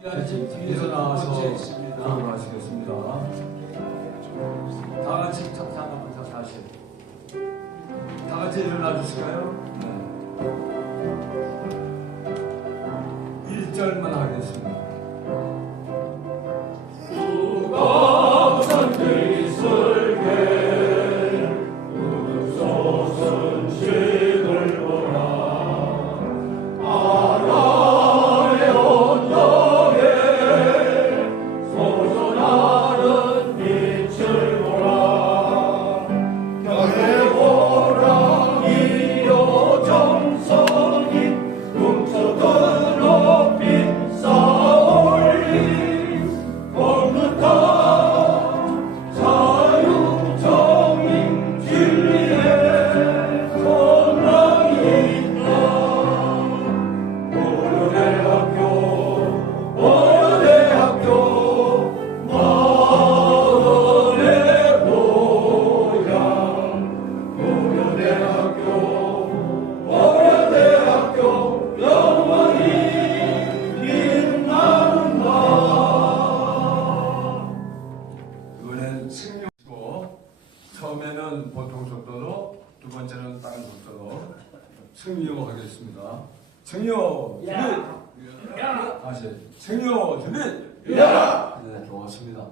뒤에서 나와서 들어하시겠습니다 다 같이 잠깐만 다시. 다 같이 일어나 주실까요? 네. 1절만 하겠습니다. 처음에는 보통 속도로 두 번째는 다른 속도로 승용 하겠습니다. 승용 준비. 다시 승용 준비. 네 좋았습니다.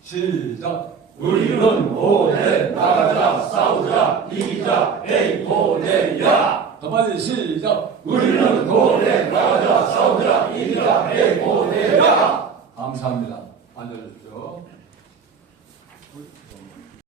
시작. 우리는 오래 나가자 싸우자 이기자 에이 오래야 더 빨리 시작. 우리는 오래 나가자 싸우자 이기자 에이 오래야 감사합니다. 앉아주십시오.